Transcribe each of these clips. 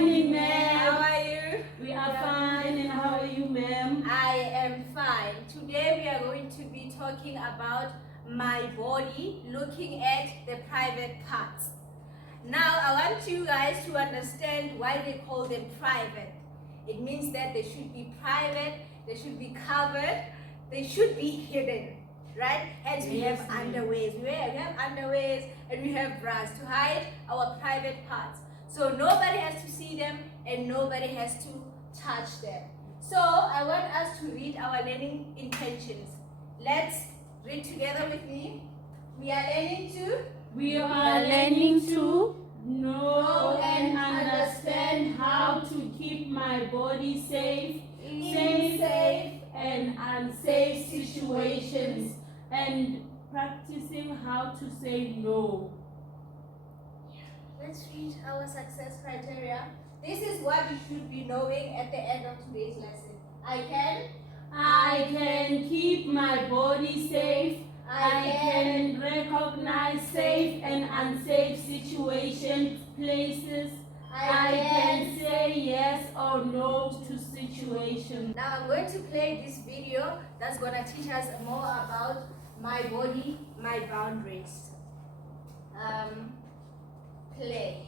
morning, ma'am. How are you? We are fine, and how are you, ma'am? I am fine. Today we are going to be talking about my body, looking at the private parts. Now I want you guys to understand why they call them private. It means that they should be private, they should be covered, they should be hidden, right? Hence we have underwears. We have underwears and we have bras to hide our private parts. So nobody has to see them and nobody has to touch them. So I want us to read our learning intentions. Let's read together with me. We are learning to know and understand how to keep my body safe in safe and unsafe situations, and practicing how to say no. Let's read our success criteria. This is what you should be knowing at the end of today's lesson. I can keep my body safe. I can recognize safe and unsafe situations, places. I can say yes or no to situations. Now I'm going to play this video that's going to teach us more about my body, my boundaries. Play.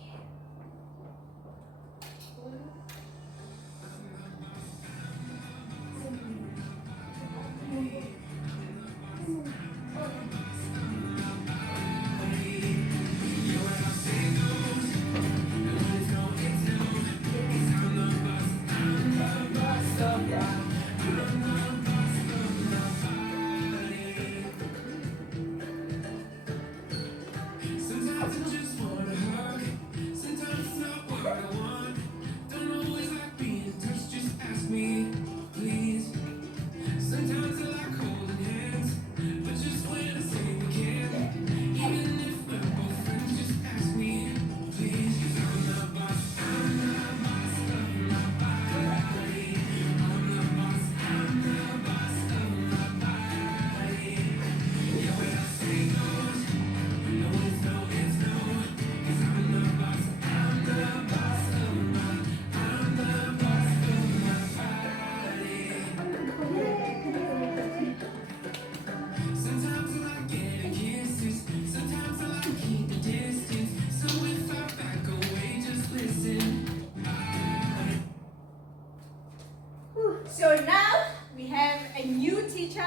So now we have a new teacher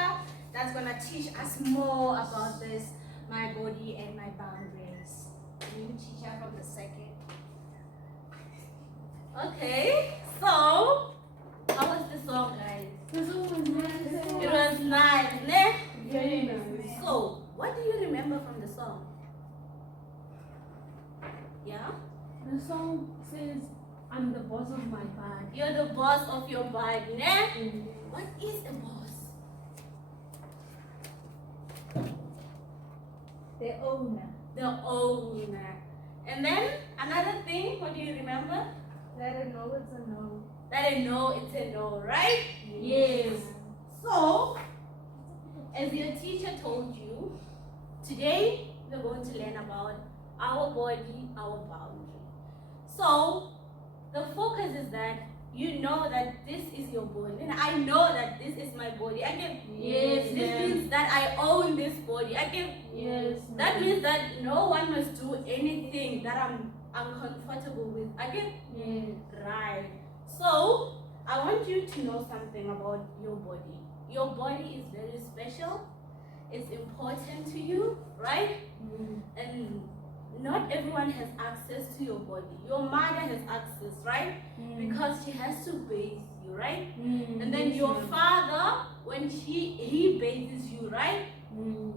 that's going to teach us more about this, my body and my boundaries. New teacher from the second. Okay, so how was the song, guys? It was nice, ne? Very nice. So, what do you remember from the song? Yeah? The song says, I'm the boss of my body. You're the boss of your body, ne? What is a boss? The owner. The owner. And then another thing, what do you remember? Let her know it's a no. That a no, it's a no, right? Yes. So, as your teacher told you, today we're going to learn about our body, our boundary. So, the focus is that you know that this is your body, and I know that this is my body. I can. Yes, This ma'am. means that I own this body. I can. Yes. That means that no one must do anything that I'm uncomfortable with. I can. Yes. Right. So, I want you to know something about your body. Your body is very special. It's important to you, right? And not everyone has access to your body. Your mother has access, right? Because she has to bathe you, right? And then your father, when he bathes you, right?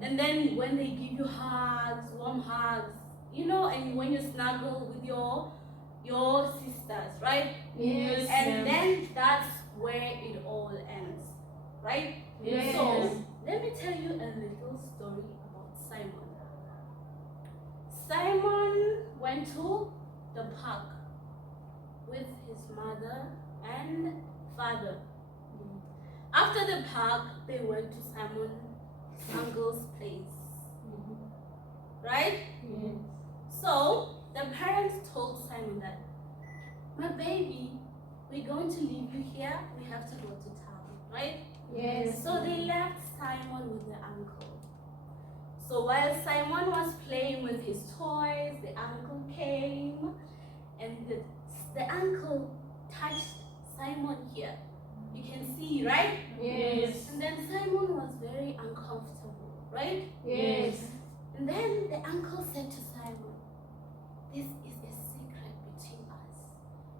And then when they give you hugs, warm hugs, you know, and when you snuggle with your sisters, right? Yes. And then that's where it all ends, right? Yes. So let me tell you a little story about Simon. Simon went to the park with his mother and father. After the park, they went to Simon's uncle's place, right? Yes. So the parents told Simon that my baby, we're going to leave you here. We have to go to town, right? Yes. So they left Simon with the uncle. So while Simon was playing with his toys, the uncle came and the uncle touched Simon here. You can see, right? Yes. And then Simon was very uncomfortable, right? Yes. And then the uncle said to Simon, this is a secret between us.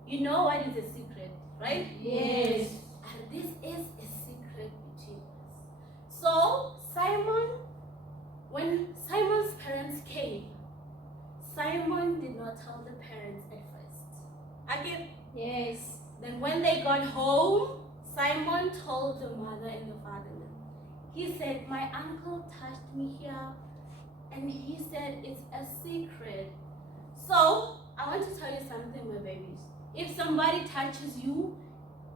You know what is a secret, right? Yes. And this is a secret between us. So Simon, when Simon's parents came, Simon did not tell the parents at first. Again, Yes. then when they got home, Simon told the mother and the father. He said, my uncle touched me here and he said it's a secret. So I want to tell you something, my babies. If somebody touches you,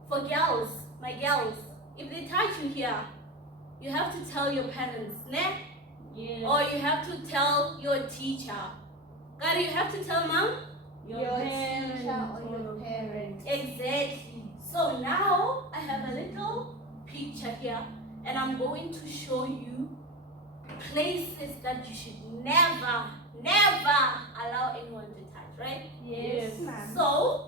for girls, my girls, if they touch you here, you have to tell your parents, ne? Yes. Or you have to tell your teacher. God, you have to tell mom? Your Your parents teacher or your parents. Exactly. So now I have a little picture here and I'm going to show you places that you should never allow anyone to touch, right? Yes. ma'am. So,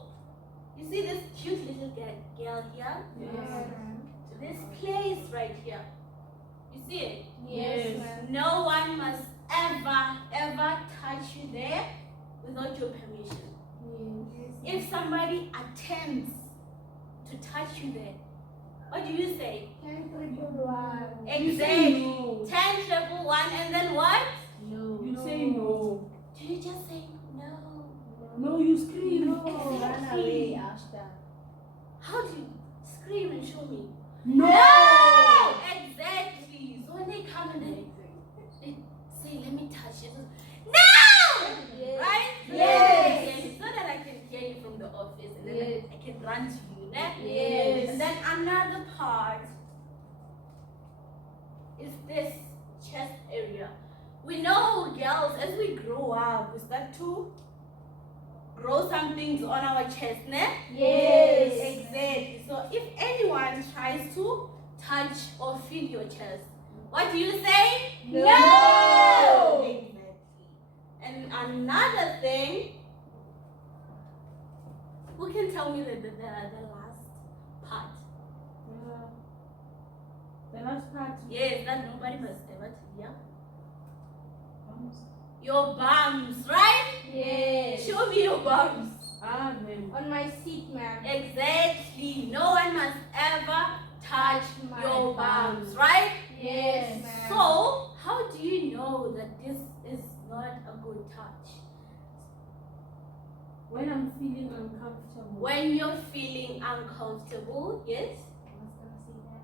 you see this cute little girl here? Yes, ma'am. This place right here. You see it? Yes, Yes. ma'am. No one must ever touch you there without your permission. Yes. If somebody attempts to touch you there, what do you say? You say Exactly. no. 10 triple 1 and then what? No. You say no. Do you just say no? No, you scream. No. Run away, Ashta. How do you scream and show me? No. Exactly. So when they come and they say, let me touch you. No! Yes. Right? Yes. So that I can hear you from the office and then Yes. I can run to you. Ne? Yes. And then another part is this chest area. We know, girls, as we grow up, we start to grow some things on our chest, ne? Yes. Exactly. So if anyone tries to touch or feel your chest, what do you say? No. Exactly. And another thing, who can tell me the last part? The last part. Yes, that nobody must ever hear. Your bums, right? Yes. Show me your bums. Amen. On my seat, ma'am. Exactly. No one must ever touch My your bums. bums, right? Yes, ma'am. So, how do you know that this is not a good touch? When I'm feeling uncomfortable. When you're feeling uncomfortable, yes? I was gonna say that.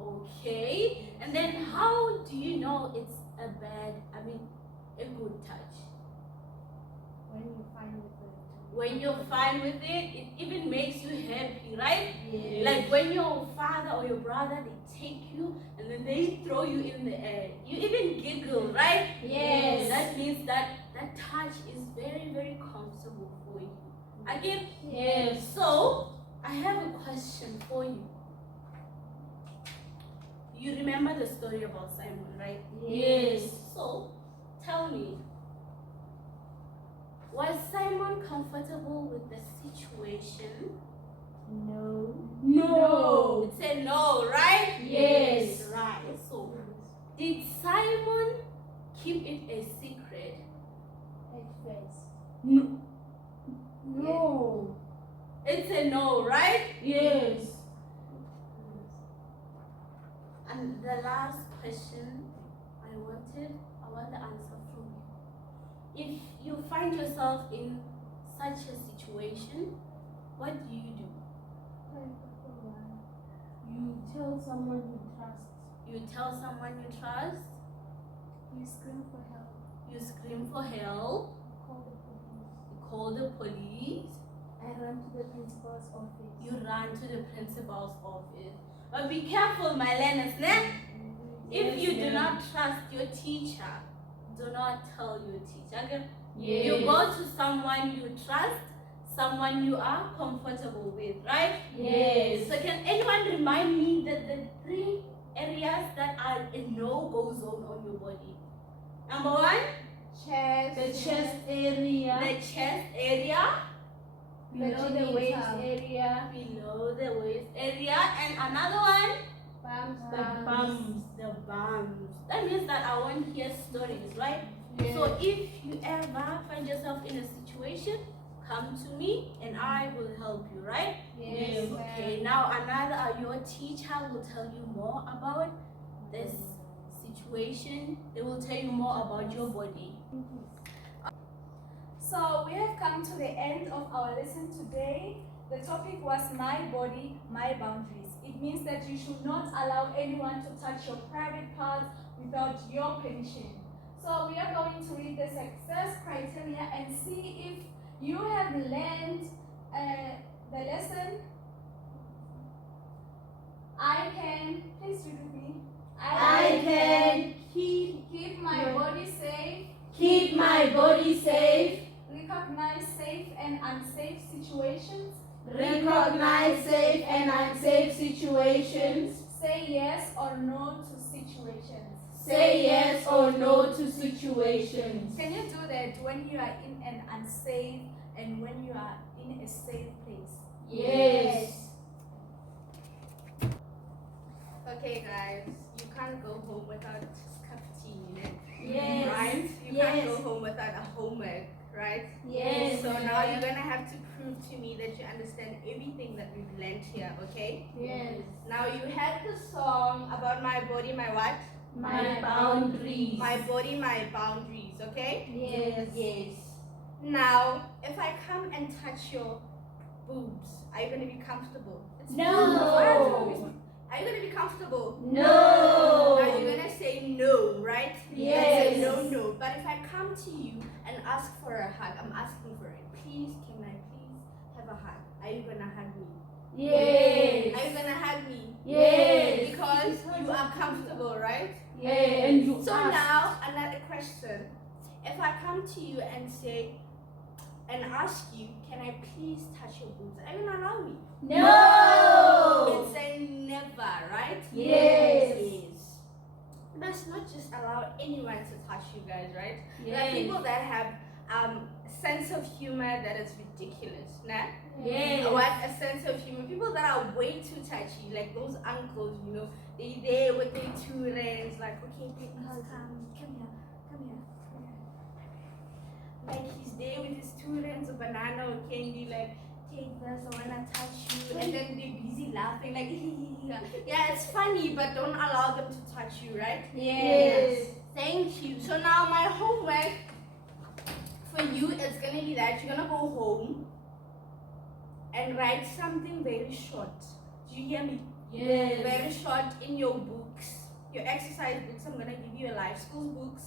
Okay. And then how do you know it's a good touch? When you find it. When you're fine with it, it even makes you happy, right? Yes. Like when your father or your brother, they take you and then they throw you in the air. You even giggle, right? Yes. That means that touch is very, very comfortable for you. Again, Yes. so I have a question for you. You remember the story about Simon, right? Yes. So, tell me, was Simon comfortable with the situation? No. No. It's a no, right? Yes. Right. So, did Simon keep it a secret? At first. No. No. It's a no, right? Yes. And the last question I want the answer from you. If you find yourself in such a situation, what do? You tell someone you trust. You tell someone you trust, You scream for help. you scream for help, Call the police. you call the police, I run to the principal's office. you run to the principal's office. But be careful, my learners, ne? If you do not trust your teacher, do not tell your teacher. Okay? Yes. You go to someone you trust, someone you are comfortable with, right? Yes. So can anyone remind me the 3 areas that are a no-go zone on your body? Number 1, Chest. The chest area. the chest area, Below the waist area. below the waist area, and another one, Bums. The bums. the bums. That means that I want to hear stories, right? Yes. So if you ever find yourself in a situation, come to me and I will help you, right? Yes. Okay, now your teacher will tell you more about this situation. They will tell you more about your body. So we have come to the end of our lesson today. The topic was my body, my boundaries. It means that you should not allow anyone to touch your private parts without your permission. So we are going to read the success criteria and see if you have learned the lesson. I can, please read with me. I can keep my body safe, keep my body safe, recognize safe and unsafe situations, recognize safe and unsafe situations, say yes or no to situations. say yes or no to situations. Can you do that when you are in an unsafe and when you are in a safe place? Yes. Okay, guys, you can't go home without cup of tea, you know? Yes. Right? You Yes. can't go home without a homework, right? Yes. So now you're gonna have to prove to me that you understand everything that we've learned here, okay? Yes. Now you had the song about my body, my what? My boundaries. My body, my boundaries, okay? Yes. Yes. Now, if I come and touch your boobs, are you gonna be comfortable? No. Are you gonna be comfortable? No. Now you're gonna say no, right? Yes. Say no, no. But if I come to you and ask for a hug, I'm asking for it. Please, can I please have a hug? Are you gonna hug me? Yes. Are you gonna hug me? Yes. Because you are comfortable, right? Yes. And you So ask. now another question. If I come to you and say and ask you, can I please touch your boobs? Are you gonna allow me? No. It's a never, right? Yes. Yes. Let's not just allow anyone to touch you guys, right? There are Yes. people that have sense of humor that is ridiculous, nah? Yes. What a sense of humor. People that are way too touchy, like those uncles, you know, they there with their 2 rands, like, okay, baby, come here. Like he's there with his 2 rands of banana or candy, like, take this, I wanna touch you, and then they're busy laughing, like, yeah, it's funny, but don't allow them to touch you, right? Yes. Thank you. So now my homework for you is gonna be that you're gonna go home and write something very short. Do you hear me? Yes. Very short in your books, your exercise books. I'm gonna give you a life skills books,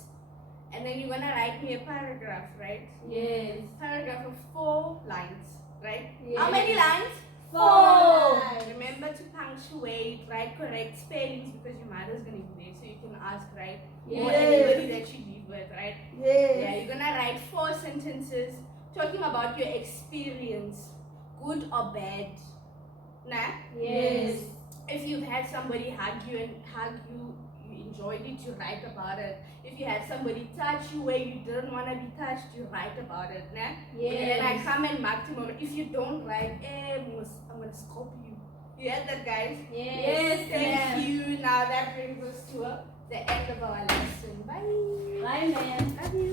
and then you're gonna write me a paragraph, right? Yes. Paragraph of 4 lines, right? Yes. How many lines? 4. Remember to punctuate, write correct spellings because your mother's gonna be there, so you can ask, right? Or Yes. anybody that you live with, right? Yes. Yeah, you're gonna write 4 sentences talking about your experience, good or bad. Nah? Yes. If you've had somebody hug you, you enjoyed it, you write about it. If you had somebody touch you where you didn't want to be touched, you write about it. Nah? And then I come and mark tomorrow. If you don't write, I'm gonna scope you. You heard that, guys? Yes. Thank you. Now that brings us to the end of our lesson. Bye. Bye, man. Love you.